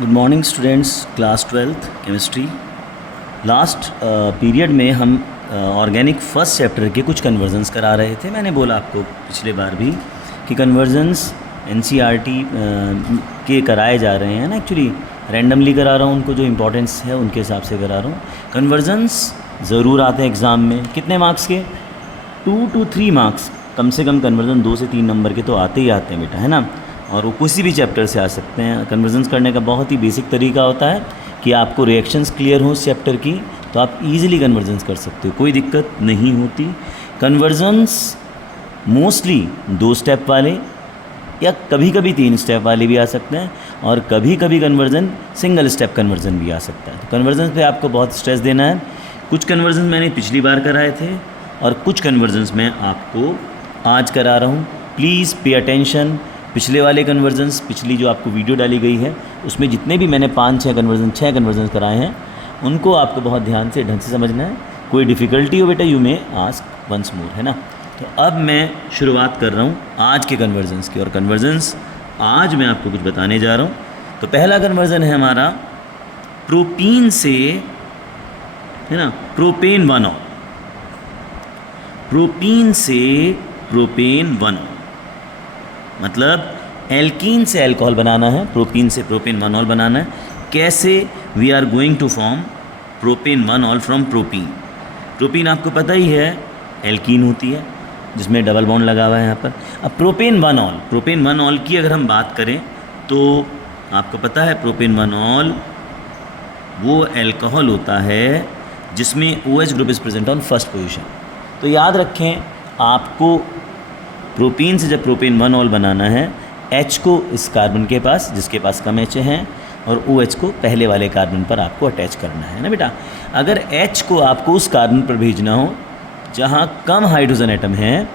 Good morning students, class 12th chemistry. Last period में हम organic first chapter के कुछ कन्वर्जन्स करा रहे थे। मैंने बोला आपको पिछले बार भी कि कन्वर्जन्स एनसीईआरटी के कराए जा रहे हैं ना, एक्चुअली रैंडमली करा रहा हूँ उनको, जो इम्पोर्टेंस है उनके हिसाब से करा रहा हूँ। कन्वर्जन्स ज़रूर आते हैं एग्ज़ाम में, कितने मार्क्स के? 2 to 3 मार्क्स, कम से कम कन्वर्जन 2 से 3 नंबर के तो आते ही आते हैं बेटा, है ना। और वो किसी भी चैप्टर से आ सकते हैं। कन्वर्जन्स करने का बहुत ही बेसिक तरीका होता है कि आपको रिएक्शंस क्लियर हो उस चैप्टर की, तो आप इजीली कन्वर्जन्स कर सकते हो, कोई दिक्कत नहीं होती। कन्वर्जन्स मोस्टली 2 स्टेप वाले या कभी कभी 3 स्टेप वाले भी आ सकते हैं, और कभी कभी कन्वर्जन सिंगल स्टेप कन्वर्जन भी आ सकता है। तो कन्वर्जन्स पे आपको बहुत स्ट्रेस देना है। कुछ कन्वर्जन मैंने पिछली बार कराए थे और कुछ कन्वर्जन्स मैं आपको आज करा रहा हूँ। Please pay attention. पिछले वाले कन्वर्जन्स, पिछली जो आपको वीडियो डाली गई है उसमें जितने भी मैंने 6 कन्वर्जन कराए हैं, उनको आपको बहुत ध्यान से ढंग से समझना है। कोई डिफ़िकल्टी हो बेटा, you may ask once more, है ना। तो अब मैं शुरुआत कर रहा हूँ आज के कन्वर्जन्स की, और कन्वर्जन्स आज मैं आपको कुछ बताने जा रहा हूँ। तो पहला कन्वर्जन है हमारा प्रोपीन से, है ना, प्रोपेन 1 प्रोपीन से प्रोपेन 1, मतलब एल्कीन से अल्कोहल बनाना है, प्रोपीन से प्रोपेन 1 बनाना है। कैसे? We are going to form propane 1 from propene. Propene आपको पता ही है एल्कीन होती है जिसमें डबल बॉन्ड लगा हुआ है यहाँ पर। अब प्रोपेन 1 की अगर हम बात करें तो आपको पता है प्रोपेन 1 वो अल्कोहल होता है जिसमें OH group is present on first position. तो याद रखें, आपको प्रोपीन से जब प्रोपेन 1 बनाना है, H को इस कार्बन के पास, जिसके पास कम H है, और OH को पहले वाले कार्बन पर आपको अटैच करना है ना बेटा। अगर H को आपको उस कार्बन पर भेजना हो जहाँ कम हाइड्रोजन एटम है,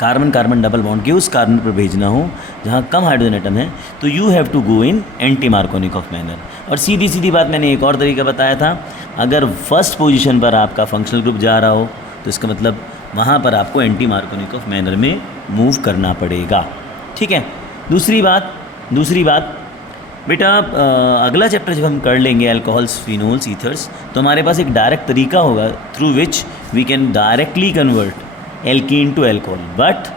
कार्बन कार्बन डबल बॉन्ड के उस कार्बन पर भेजना हो जहाँ कम हाइड्रोजन एटम है, तो you have to go in anti Markovnikov manner. और सीधी सीधी बात, मैंने एक और तरीका बताया था, अगर फर्स्ट पोजीशन पर आपका फंक्शनल ग्रुप जा रहा हो तो इसका मतलब वहाँ पर आपको एंटी मार्कोनिकॉफ मैनर में मूव करना पड़ेगा, ठीक है। दूसरी बात बेटा, अगला चैप्टर जब हम कर लेंगे अल्कोहल्स, फिनोल्स, ईथर्स, तो हमारे पास एक डायरेक्ट तरीका होगा through which we can directly convert alkene to alcohol. But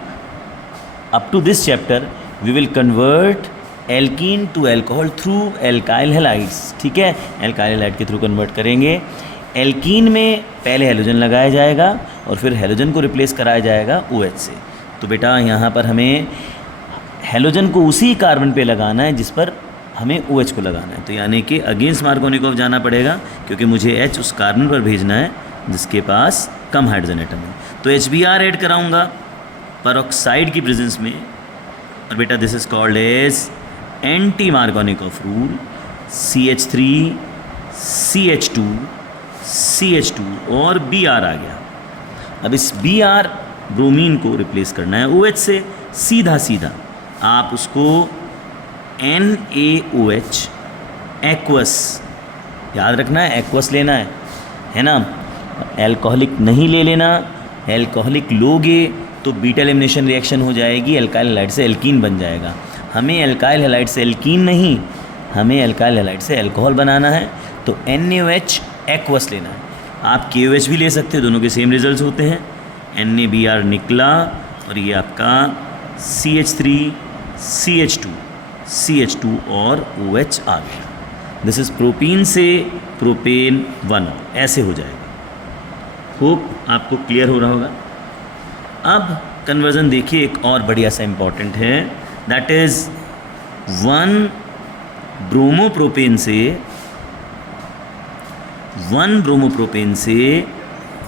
up to this chapter we will convert alkene to alcohol through alkyl halides, ठीक है। एल्काइल हैलाइड के थ्रू कन्वर्ट करेंगे। Alkene में पहले हैलोजन लगाया जाएगा और फिर हैलोजन को रिप्लेस कराया जाएगा OH से। तो बेटा यहाँ पर हमें हैलोजन को उसी कार्बन पे लगाना है जिस पर हमें OH को लगाना है। तो यानी कि अगेंस्ट मार्कोनिकॉफ जाना पड़ेगा, क्योंकि मुझे H उस कार्बन पर भेजना है जिसके पास कम हाइड्रोजन एटम है। तो HBr ऐड कराऊंगा परऑक्साइड की प्रेजेंस में, और बेटा this is called as anti Markovnikov rule. CH3 CH2 और Br आ गया। अब इस Br ब्रोमीन को रिप्लेस करना है OH से। सीधा सीधा आप उसको NaOH एक्वस, याद रखना है एक्वस लेना है ना। एल्कोहलिक नहीं ले लेना, एल्कोहलिक लोगे तो बीटा एलिमिनेशन रिएक्शन हो जाएगी, एल्काइल हैलाइड से एल्कीन बन जाएगा। हमें एल्काइल हैलाइड से एल्कीन नहीं, हमें एल्काइल हैलाइड से एल्कोहल बनाना है, तो NaOH एक्वस लेना है। आप KOH भी ले सकते हो, दोनों के सेम रिजल्ट्स होते हैं। NaBr निकला और ये आपका CH3 CH2 और OH आ गया। दिस इज़ प्रोपीन से प्रोपेन 1, ऐसे हो जाएगा। होप आपको क्लियर हो रहा होगा। अब कन्वर्जन देखिए एक और बढ़िया सा इम्पॉर्टेंट है, दैट इज़ 1 ब्रोमोप्रोपेन से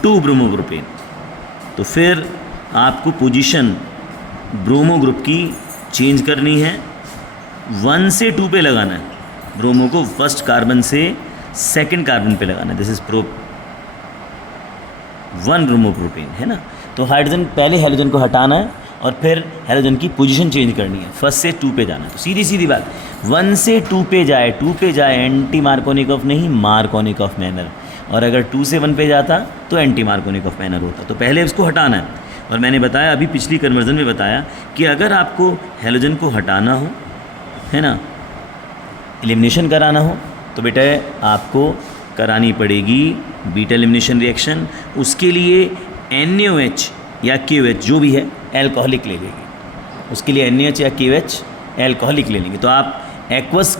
2 ब्रोमोप्रोपेन। तो फिर आपको पोजीशन ब्रोमो ग्रुप की चेंज करनी है, 1 से 2 पे लगाना है। ब्रोमो को फर्स्ट कार्बन से सेकंड कार्बन पे लगाना है। दिस इज 1 ब्रोमोप्रोपेन, है ना। तो हाइड्रोजन, पहले हैलोजन को हटाना है और फिर हैलोजन की पोजीशन चेंज करनी है, फर्स्ट से 2 पे जाना है। तो सीधी सीधी बात, 1 से 2 पे जाए एंटी मार्कोनिकॉफ नहीं, मार्कोनिकॉफ मैनर। और अगर 2 से 1 पे जाता तो एंटी मार्कोनिकॉफ मैनर होता। तो पहले उसको हटाना है। और मैंने बताया, अभी पिछली कन्वर्जन में बताया कि अगर आपको हैलोजन को हटाना हो, है ना, एलिमिनेशन कराना हो तो बेटा आपको करानी पड़ेगी बीटा एलिमिनेशन रिएक्शन। उसके लिए NaOH या KOH जो भी है एल्कोहलिक ले लेंगे। उसके लिए NaOH या KOH एल्कोहलिक ले लेंगे। तो आप एक्वस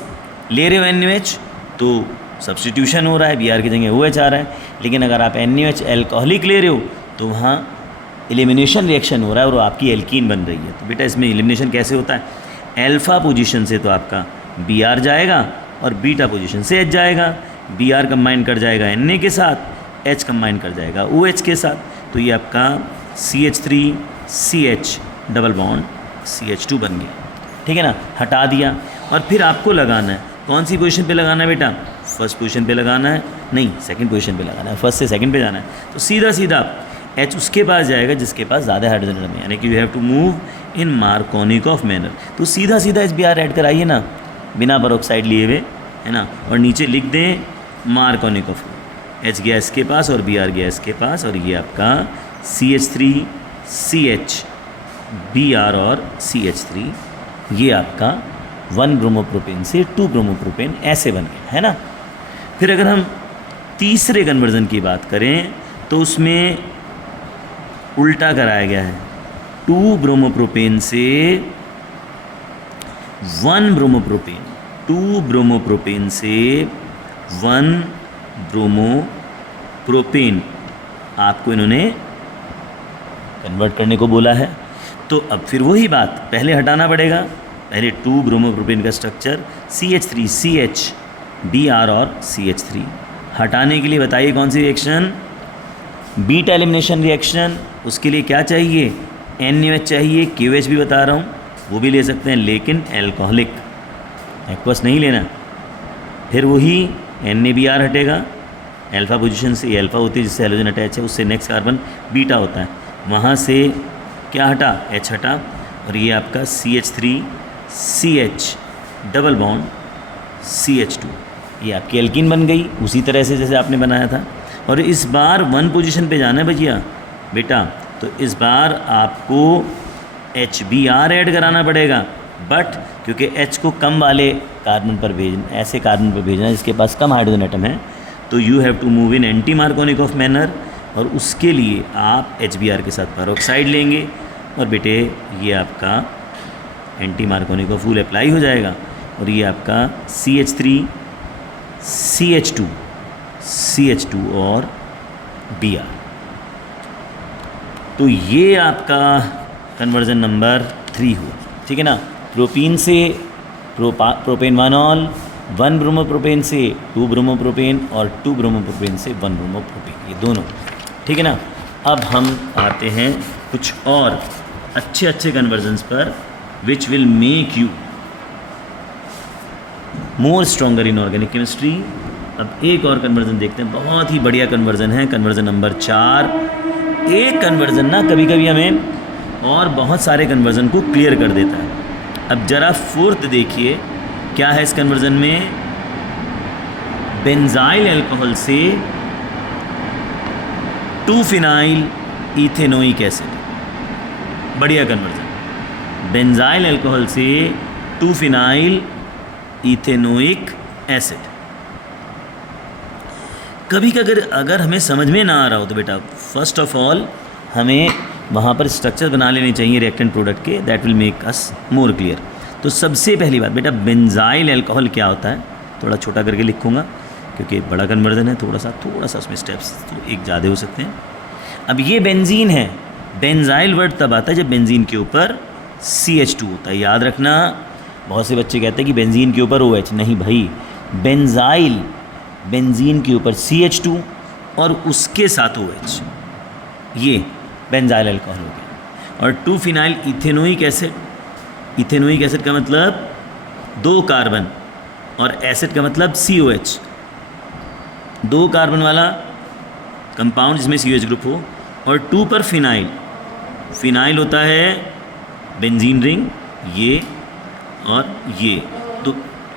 ले रहे हो NaOH तो सब्स्टिट्यूशन हो रहा है, Br की जगह OH आ रहा है। लेकिन अगर आप NaOH एल्कोहलिक ले रहे हो तो वहाँ एलिमिनेशन रिएक्शन हो रहा है और आपकी एल्कीन बन रही है। तो बेटा इसमें एलिमिनेशन कैसे होता है, अल्फ़ा पोजीशन से तो आपका Br जाएगा और बीटा पोजीशन से H जाएगा। Br कंबाइन कर जाएगा Na के साथ, H कंबाइन कर जाएगा OH के साथ। तो ये आपका CH3CH डबल बॉन्ड CH2 बन गया। ठीक है ना, हटा दिया। और फिर आपको लगाना है, कौन सी पोजीशन पे लगाना है बेटा, फर्स्ट पोजीशन पे लगाना है, नहीं सेकंड पोजीशन पे लगाना है, फर्स्ट से सेकंड पे जाना है। तो सीधा सीधा H उसके पास जाएगा जिसके पास ज़्यादा हाइड्रोजन एटम है, यानी कि you have to move in Markovnikov manner. तो सीधा सीधा Br ऐड कराइए ना बिना पेरोक्साइड लिए हुए, है ना, और नीचे लिख दें मार्कोनिकॉफ। H गया इसके पास और Br गया इसके पास, और ये आपका CH3CH Br और CH3 ये आपका 1 ब्रोमोप्रोपेन से 2 ब्रोमोप्रोपेन ऐसे बन गया, है ना। फिर अगर हम तीसरे कन्वर्जन की बात करें तो उसमें उल्टा कराया गया है, 2 ब्रोमोप्रोपेन से 1 ब्रोमोप्रोपेन, 2 ब्रोमोप्रोपेन से 1 ब्रोमोप्रोपेन आपको इन्होंने कन्वर्ट करने को बोला है। तो अब फिर वही बात पहले हटाना पड़ेगा। पहले 2 ब्रोमोप्रोपेन का स्ट्रक्चर CH3CH Br और CH3 हटाने के लिए बताइए कौन सी रिएक्शन, बीटा एलिमिनेशन रिएक्शन। उसके लिए क्या चाहिए, NaOH चाहिए, KOH भी बता रहा हूँ वो भी ले सकते हैं, लेकिन एल्कोहलिक, एक्वस नहीं लेना। फिर वही NaBr हटेगा, अल्फ़ा पोजीशन से, अल्फ़ा होती है जिससे हाइड्रोजन अटैच है, उससे नेक्स्ट कार्बन बीटा होता है, वहाँ से क्या हटा, H हटा, और ये आपका CH3CH डबल बॉन्ड CH2 ये आपकी एल्कीन बन गई उसी तरह से जैसे आपने बनाया था। और इस बार 1 पोजीशन पे जाना है भैया बेटा, तो इस बार आपको HBr ऐड कराना पड़ेगा, बट क्योंकि H को कम वाले कार्बन पर भेजना, ऐसे कार्बन पर भेजना जिसके पास कम हाइड्रोजन एटम है, तो you have to move in anti Markovnikov manner, और उसके लिए आप HBr के साथ पेरोक्साइड लेंगे और बेटे ये आपका एंटी मार्कोनिकॉफ रूल अप्लाई हो जाएगा, और ये आपका CH3CH2 और Br। तो ये आपका कन्वर्जन नंबर 3 हुआ, ठीक है ना। प्रोपीन से प्रोपेन वानॉल, 1 ब्रोमोप्रोपेन से 2 ब्रोमोप्रोपेन और 2 ब्रोमोप्रोपेन से 1 ब्रोमोप्रोपेन, ये दोनों, ठीक है ना। अब हम आते हैं कुछ और अच्छे कन्वर्जन्स पर which will make you more stronger in organic chemistry. अब एक और कन्वर्जन देखते हैं, बहुत ही बढ़िया कन्वर्जन है, कन्वर्जन नंबर 4। एक कन्वर्जन ना कभी कभी हमें और बहुत सारे कन्वर्जन को क्लियर कर देता है। अब जरा फोर्थ देखिए क्या है इस कन्वर्जन में, बेंजाइल अल्कोहल से 2-फिनाइल इथेनोइक एसिड, बढ़िया कन्वर्जन। बेंजाइल अल्कोहल से 2-फिनाइल इथेनोइक एसिड। कभी अगर हमें समझ में ना आ रहा हो तो बेटा फर्स्ट ऑफ ऑल हमें वहाँ पर स्ट्रक्चर बना लेने चाहिए रिएक्टेंट प्रोडक्ट के, that will make us more clear. तो सबसे पहली बात बेटा, बेंजाइल अल्कोहल क्या होता है, थोड़ा छोटा करके लिखूँगा क्योंकि बड़ा कन्वर्जन है, थोड़ा सा उसमें स्टेप्स तो एक ज़्यादा हो सकते हैं। अब ये बेंजीन है, बेंजाइल वर्ड तब आता है जब बेंजीन के ऊपर CH2 होता है, याद रखना। बहुत से बच्चे कहते हैं कि बेंजीन के ऊपर OH, नहीं भाई, बेंजाइल बेंजीन के ऊपर CH2 और उसके साथ OH, ये बेंजाइल अल्कोहल हो गया। और 2-फिनाइल इथेनोइक एसिड, इथेनोइक एसिड का मतलब 2 कार्बन और एसिड का मतलब COH, 2 कार्बन वाला कंपाउंड जिसमें COH ग्रुप हो, और 2 पर फिनाइल, फिनाइल होता है बेंजीन रिंग, ये और ये।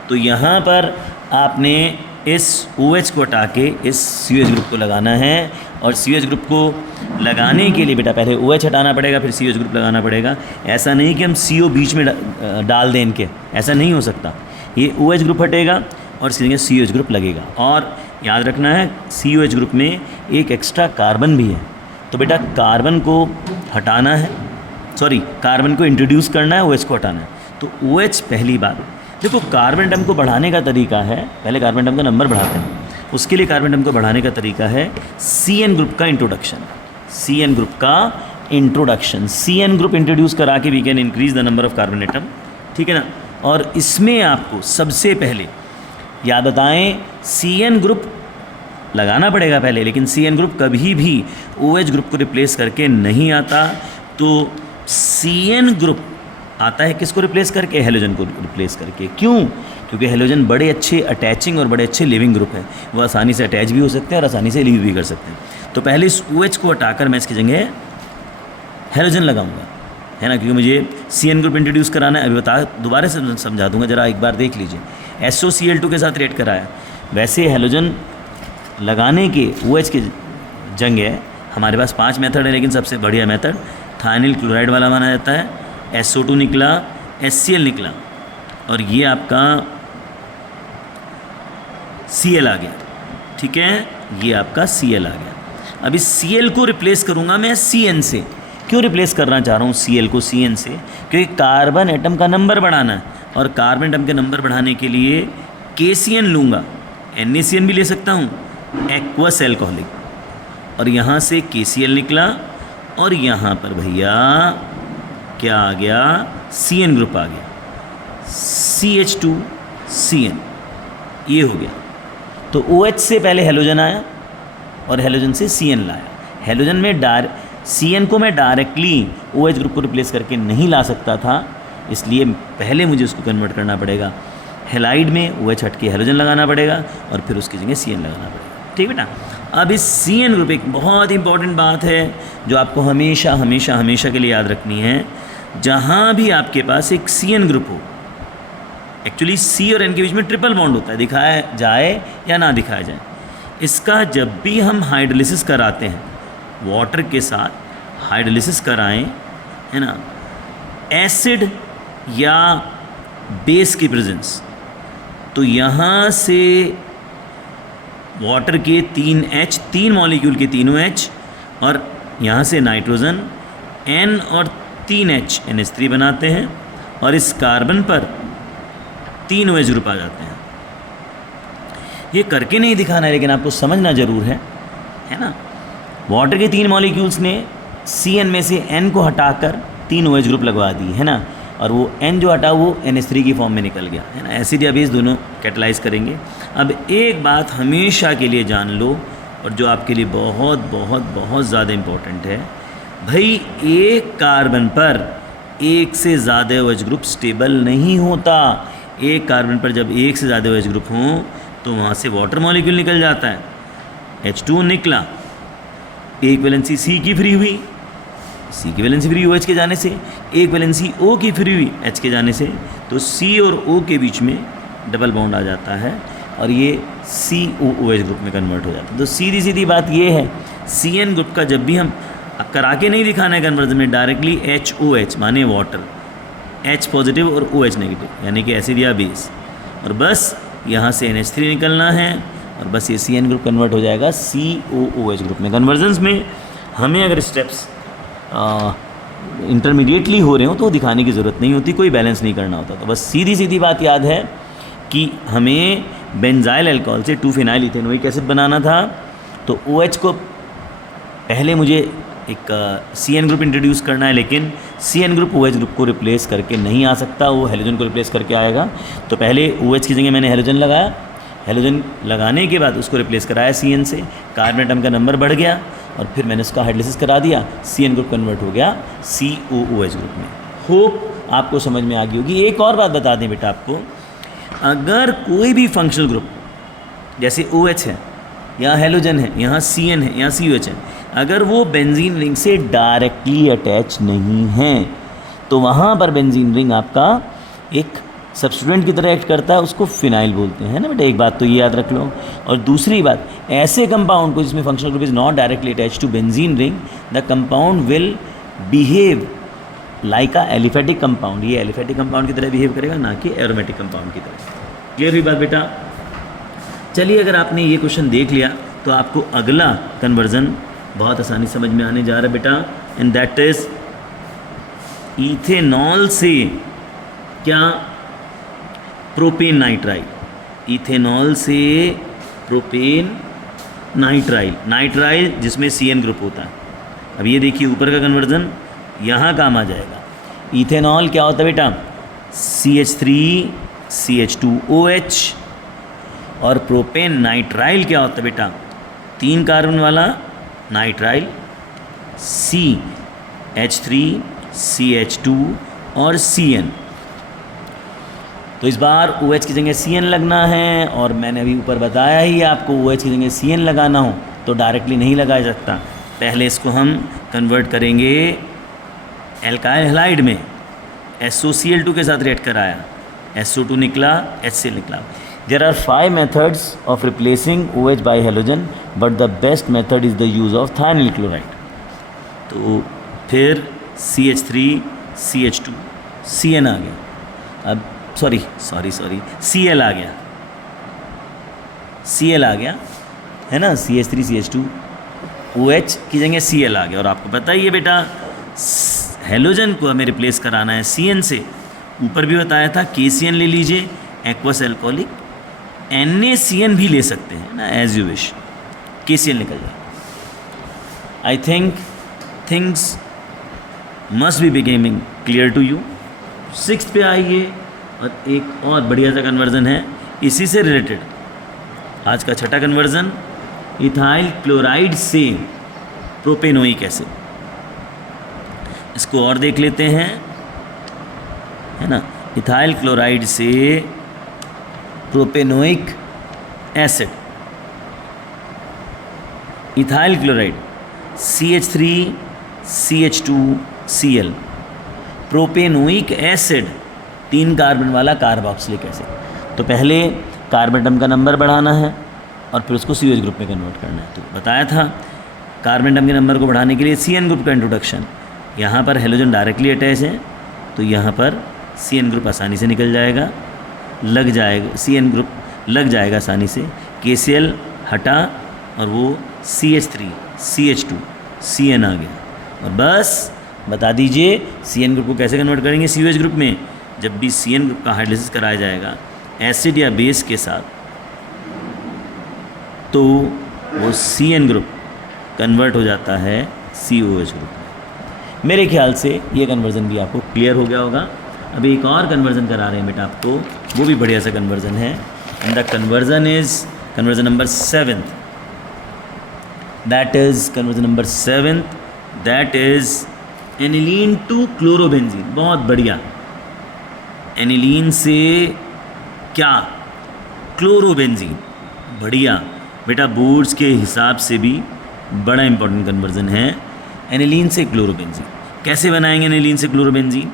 तो यहाँ पर आपने इस OH को हटा के इस COH ग्रुप को लगाना है, और COH ग्रुप को लगाने के लिए बेटा पहले OH हटाना पड़ेगा, फिर COH ग्रुप लगाना पड़ेगा। ऐसा नहीं कि हम CO बीच में डाल दें इनके, ऐसा नहीं हो सकता। ये OH ग्रुप हटेगा और इसकी जगह COH ग्रुप लगेगा। और याद रखना है COH ग्रुप में एक एक्स्ट्रा कार्बन भी है, तो बेटा कार्बन को हटाना है, कार्बन को इंट्रोड्यूस करना है, OH को हटाना है। तो OH पहली बात, देखो कार्बन एटम को बढ़ाने का तरीका है, पहले कार्बन एटम का नंबर बढ़ाते हैं, उसके लिए कार्बन एटम को बढ़ाने का तरीका है CN ग्रुप का इंट्रोडक्शन। CN ग्रुप का इंट्रोडक्शन, CN ग्रुप इंट्रोड्यूस करा के we can increase the number of carbon atom, ठीक है ना। और इसमें आपको सबसे पहले याद बताएं CN ग्रुप लगाना पड़ेगा पहले, लेकिन CN ग्रुप कभी भी OH ग्रुप को रिप्लेस करके नहीं आता। तो CN ग्रुप आता है किसको रिप्लेस करके? हेलोजन को रिप्लेस करके। क्यों? क्योंकि हेलोजन बड़े अच्छे अटैचिंग और बड़े अच्छे लिविंग ग्रुप है, वो आसानी से अटैच भी हो सकते हैं और आसानी से लीव भी कर सकते हैं। तो पहले इस OH को हटाकर मैं इसकी जगह हेलोजन लगाऊंगा, है ना, क्योंकि मुझे CN ग्रुप इंट्रोड्यूस कराना है। अभी दोबारा से समझा दूंगा, जरा एक बार देख लीजिए। SOCl2 के साथ रिएक्ट कराया, वैसे हेलोजन लगाने के OH के जगह हमारे पास 5 मेथड है, लेकिन सबसे बढ़िया मेथड थायनिल क्लोराइड वाला माना जाता है। SO2 निकला, HCl निकला और ये आपका Cl आ गया, ठीक है, ये आपका Cl आ गया। अब इस Cl को रिप्लेस करूंगा मैं CN से। क्यों रिप्लेस करना चाह रहा हूँ Cl को CN से? क्योंकि कार्बन एटम का नंबर बढ़ाना है, और कार्बन एटम के नंबर बढ़ाने के लिए KCN लूँगा, NaCN भी ले सकता हूँ, एक्वस एल्कोहलिक, और यहाँ से KCl निकला और यहाँ पर भैया क्या आ गया? CN ग्रुप आ गया, CH2CN, ये हो गया। तो OH से पहले हेलोजन आया और हेलोजन से CN लाया। हेलोजन में CN को मैं डायरेक्टली OH ग्रुप को रिप्लेस करके नहीं ला सकता था, इसलिए पहले मुझे उसको कन्वर्ट करना पड़ेगा हेलाइड में, OH हट के हेलोजन लगाना पड़ेगा और फिर उसकी जगह CN लगाना पड़ेगा, ठीक बेटा। अब इस CN ग्रुप, एक बहुत इंपॉर्टेंट बात है जो आपको हमेशा हमेशा हमेशा के लिए याद रखनी है, जहाँ भी आपके पास एक CN ग्रुप हो, एक्चुअली C और N के बीच में ट्रिपल बॉन्ड होता है, दिखाया जाए या ना दिखाया जाए, इसका जब भी हम हाइड्रोलिसिस कराते हैं, वाटर के साथ हाइड्रोलिसिस कराएं, है ना, एसिड या बेस की प्रेजेंस, तो यहाँ से वाटर के 3 मॉलिक्यूल के तीनों H, और यहाँ से नाइट्रोजन N और 3H NH3 बनाते हैं, और इस कार्बन पर 3 OH ग्रुप आ जाते हैं। ये करके नहीं दिखाना है, लेकिन आपको समझना ज़रूर है ना। वाटर के 3 मॉलिक्यूल्स ने CN में से N को हटाकर 3 OH ग्रुप लगवा दी, है ना, और वो N जो हटा वो NH3 की फॉर्म में निकल गया, है ना। एसिड या बेस दोनों कैटलाइज करेंगे। अब एक बात हमेशा के लिए जान लो, और जो आपके लिए बहुत बहुत बहुत ज़्यादा इम्पोर्टेंट है, भाई एक कार्बन पर एक से ज़्यादा OH ग्रुप स्टेबल नहीं होता। एक कार्बन पर जब एक से ज़्यादा OH ग्रुप हों तो वहाँ से वाटर मॉलिक्यूल निकल जाता है, H2 निकला, एक वैलेंसी C की फ्री हुई, C की वैलेंसी फ्री OH के जाने से, एक वैलेंसी O की फ्री हुई H के जाने से, तो C और O के बीच में डबल बॉन्ड आ जाता है और ये COOH ग्रुप में कन्वर्ट हो जाता है। तो सीधी सीधी बात ये है, CN ग्रुप का जब भी हम करा के नहीं दिखाना है कन्वर्जन में, डायरेक्टली HOH माने वाटर, H पॉजिटिव और OH नेगेटिव यानी कि एसिड या बेस, और बस यहाँ से NH3 निकलना है और बस ये CN ग्रुप कन्वर्ट हो जाएगा COOH ग्रुप में। कन्वर्जन्स में हमें अगर स्टेप्स इंटरमीडिएटली हो रहे हो तो दिखाने की ज़रूरत नहीं होती, कोई बैलेंस नहीं करना होता। तो बस सीधी सीधी बात याद है कि हमें बेंजाइल अल्कोहल से 2-फिनाइल इथेनोइक एसिड बनाना था, तो OH को पहले मुझे एक CN ग्रुप इंट्रोड्यूस करना है, लेकिन CN ग्रुप OH ग्रुप को रिप्लेस करके नहीं आ सकता, वो हेलोजन को रिप्लेस करके आएगा। तो पहले OH की जगह मैंने हेलोजन लगाया, हेलोजन लगाने के बाद उसको रिप्लेस कराया CN से, कार्बन एटम का नंबर बढ़ गया और फिर मैंने उसका हाइड्रोलिसिस करा दिया, CN ग्रुप कन्वर्ट हो गया COOH ग्रुप में। होप आपको समझ में आ गई होगी। एक और बात बता दें बेटा आपको, अगर कोई भी फंक्शनल ग्रुप जैसे OH है, यहाँ हेलोजन है, यहाँ CN है, यहाँ COH है, अगर वो बेंजीन रिंग से डायरेक्टली अटैच नहीं है तो वहाँ पर बेंजीन रिंग आपका एक सब्स्टिट्यूएंट की तरह एक्ट करता है, उसको फिनाइल बोलते हैं ना बेटा। एक बात तो ये याद रख लो। और दूसरी बात, ऐसे कंपाउंड को जिसमें functional group is not directly attach to benzene ring, the compound will behave like a aliphatic compound. ये एलिफेटिक कंपाउंड की तरह बिहेव करेगा, ना कि एरोमेटिक कंपाउंड की तरह। क्लियर हुई बात बेटा? चलिए, अगर आपने ये क्वेश्चन देख लिया तो आपको अगला कन्वर्जन बहुत आसानी समझ में आने जा रहा है बेटा, एंड दैट इज इथेनॉल से क्या प्रोपेन नाइट्राइल, इथेनॉल से प्रोपेन नाइट्राइल, नाइट्राइल जिसमें CN ग्रुप होता है। अब ये देखिए ऊपर का कन्वर्जन यहाँ काम आ जाएगा। इथेनॉल क्या होता है बेटा? CH3 CH2OH, और प्रोपेन नाइट्राइल क्या होता है बेटा? 3 कार्बन वाला नाइट्राइल, CH3 CH2 और CN। तो इस बार OH की जगह CN लगना है, और मैंने अभी ऊपर बताया ही आपको OH की जगह CN लगाना हो तो डायरेक्टली नहीं लगाया जाता, पहले इसको हम कन्वर्ट करेंगे एल्काइल हैलाइड में, SOCl2 के साथ रिएक्ट कराया, SO2 निकला, HCl निकला। There are 5 methods of replacing OH by halogen, but the best method is the use of thionyl chloride। तो फिर CH3 CH2 CN आ गया, अब सॉरी Cl आ गया, Cl आ गया है ना, CH3 CH2 OH की जगह Cl आ गया। और आपको पता ही है बेटा, हेलोजन को हमें रिप्लेस कराना है CN से। ऊपर भी बताया था KCN ले लीजिए, एक्वस एल्कोहलिक, NaCN भी ले सकते हैं ना, एज यू विश, KCl निकल जाए। I think things must be becoming clear to you. 6th पे आइए, और एक और बढ़िया सा कन्वर्जन है इसी से रिलेटेड, आज का छठा कन्वर्जन, इथाइल क्लोराइड से प्रोपेनोइक एसिड। इसको और देख लेते हैं, है ना, इथाइल क्लोराइड से propanoic acid, ethyl chloride CH3 CH2Cl, propanoic acid 3 carbon वाला कार्बोक्सिलिक एसिड। तो पहले कार्बन एटम का नंबर बढ़ाना है और फिर उसको COH ग्रुप में कन्वर्ट करना है। तो बताया था कार्बन एटम के नंबर को बढ़ाने के लिए CN ग्रुप का इंट्रोडक्शन। यहाँ पर हेलोजन डायरेक्टली अटैच है तो यहाँ पर CN ग्रुप आसानी से निकल जाएगा, लग जाएगा, CN ग्रुप लग जाएगा आसानी से। KCl हटा और वो CH3 CH2 CN आ गया। और बस बता दीजिए CN ग्रुप को कैसे कन्वर्ट करेंगे COH ग्रुप में। जब भी CN ग्रुप का हाइड्रोलाइसिस कराया जाएगा एसिड या बेस के साथ, तो वो CN ग्रुप कन्वर्ट हो जाता है COH ग्रुप में। मेरे ख्याल से ये कन्वर्जन भी आपको क्लियर हो गया होगा। अभी एक और कन्वर्जन करा रहे हैं बेटा आपको, वो भी बढ़िया सा कन्वर्जन है, and the conversion is conversion number 7th, that is conversion number 7th, that is aniline to chlorobenzene. बहुत बढ़िया, एनिलीन से क्या क्लोरोबेंजीन, बढ़िया बेटा, बोर्ड्स के हिसाब से भी बड़ा इंपॉर्टेंट कन्वर्जन है। एनिलीन से क्लोरोबेंजीन कैसे बनाएंगे? एनिलीन से क्लोरोबेंजीन,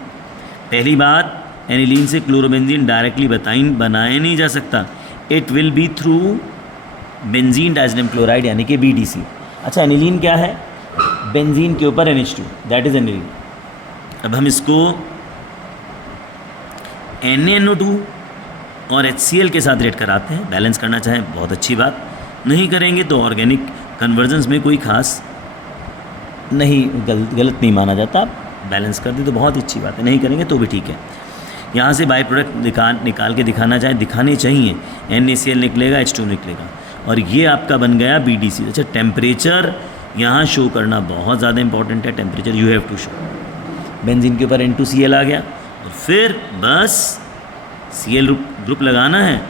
पहली बात, एनिलीन से क्लोरोबेंजीन डायरेक्टली बनाया नहीं जा सकता, it will be through benzene diazonium chloride यानी कि BDC। अच्छा, एनिलीन क्या है? बेंजीन के ऊपर NH2, दैट इज एनिलीन। अब हम इसको NaNO2 और HCl के साथ रेट कराते हैं, बैलेंस करना चाहें बहुत अच्छी बात, नहीं करेंगे तो ऑर्गेनिक कन्वर्जन्स में कोई खास नहीं, गलत नहीं माना जाता। बैलेंस कर दे तो बहुत अच्छी बात है, नहीं करेंगे तो भी ठीक है। यहाँ से बाई प्रोडक्ट निकाल के दिखाना चाहें, दिखाने चाहिए, NaCl निकलेगा, H2 निकलेगा, और ये आपका बन गया BDC। अच्छा, टेम्परेचर यहाँ शो करना बहुत ज़्यादा इंपॉर्टेंट है, temperature you have to show. Benzene के ऊपर N2Cl आ गया, और फिर बस Cl ग्रुप लगाना है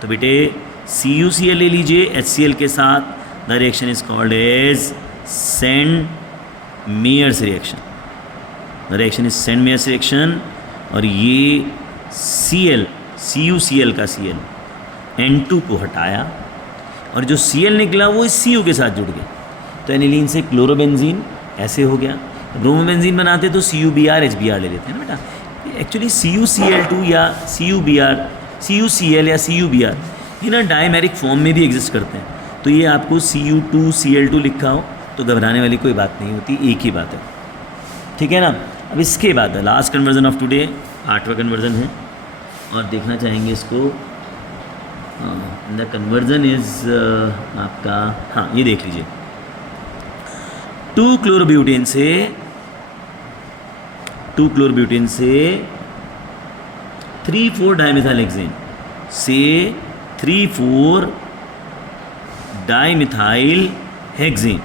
तो बेटे CuCl ले लीजिए HCl के साथ। The reaction is called as Sandmeyer's reaction, the reaction is Sandmeyer's reaction. और ये CuCl का Cl N2 को हटाया, और जो Cl निकला वो इस Cu के साथ जुड़ गया, तो एनिलीन से क्लोरोबेंजीन ऐसे हो गया। ब्रोमोबेंजीन बनाते तो CuBr HBr ले लेते हैं ना बेटा। एक्चुअली CuCl2 या CuCl या CuBr ये ना डायमेरिक फॉर्म में भी एग्जिस्ट करते हैं, तो ये आपको Cu2Cl2 लिखा हो तो घबराने वाली कोई बात नहीं होती, एक ही बात है, ठीक है ना। अब इसके बाद लास्ट कन्वर्जन ऑफ टुडे, 8वां कन्वर्जन है, और देखना चाहेंगे इसको द कन्वर्जन इज आपका, हाँ ये देख लीजिए, 2 क्लोरोब्यूटेन से 3,4 डाइमिथाइलहेक्सेन से 3,4 डाइमिथाइलहेक्सेन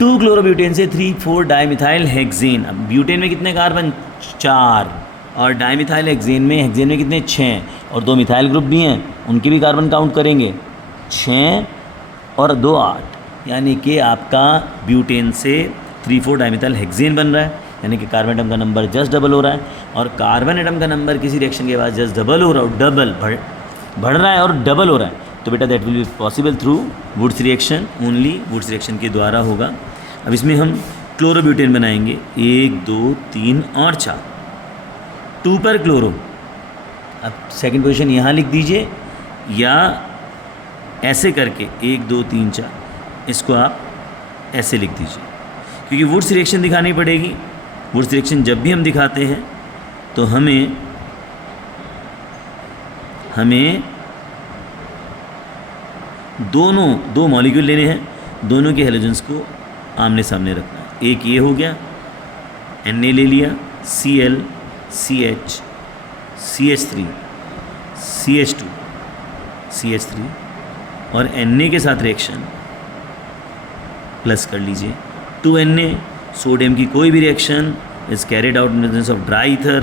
2 क्लोरोब्यूटेन से 3,4 डाइमिथाइलहेक्सेन। अब ब्यूटेन में कितने कार्बन? 4, और डाइमिथाइलहेक्सेन में, हेक्सेन में कितने? 6, और 2 मिथाइल ग्रुप भी हैं, उनके भी कार्बन काउंट करेंगे, 6 और 2 8, यानी कि आपका ब्यूटेन से 3,4 डाइमिथाइलहेक्सेन बन रहा है, यानी कि कार्बन एटम का नंबर जस्ट डबल हो रहा है, और कार्बन एटम का नंबर किसी रिएक्शन के बाद जस्ट डबल हो रहा है, और डबल बढ़ रहा है और डबल हो रहा है, तो बेटा that will be possible through Wurtz reaction, only Wurtz reaction के द्वारा होगा। अब इसमें हम क्लोरोब्यूटेन बनाएंगे, 1 2 3 और 4, 2 पर क्लोरो। अब सेकंड पोजीशन यहाँ लिख दीजिए, या ऐसे करके 1 2 3 4, इसको आप ऐसे लिख दीजिए, क्योंकि वुड्स रिएक्शन दिखानी पड़ेगी। वुड्स रिएक्शन जब भी हम दिखाते हैं तो हमें दो मॉलिक्यूल लेने हैं, दोनों के हेलोजेंस को आमने सामने रखना है। एक ये हो गया, Na ले लिया, Cl CH CH3 CH2 CH3, और Na के साथ रिएक्शन प्लस कर लीजिए, 2Na, सोडियम की कोई भी reaction is carried out in presence of dry ether,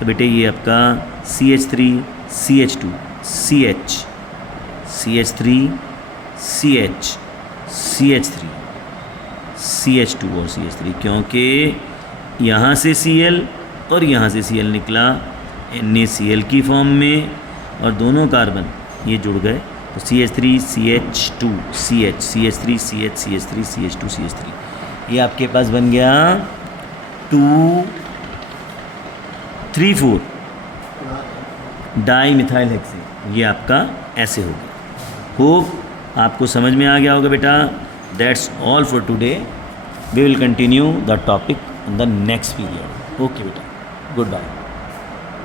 तो बेटे ये आपका CH3 CH2 CH CH3 CH CH3 CH2 और CH3, क्योंकि यहाँ से Cl और यहाँ से Cl निकला NaCl की फॉर्म में, और दोनों कार्बन ये जुड़ गए, तो CH3 CH2 CH CH3 CH CH3 CH2 CH3, ये आपके पास बन गया 2,3,4 डाइमिथाइलहेक्सेन। ये आपका ऐसे हो गया। होप आपको समझ में आ गया होगा बेटा। That's all for today, we will continue the topic in the next period. Okay बेटा, गुड बाय।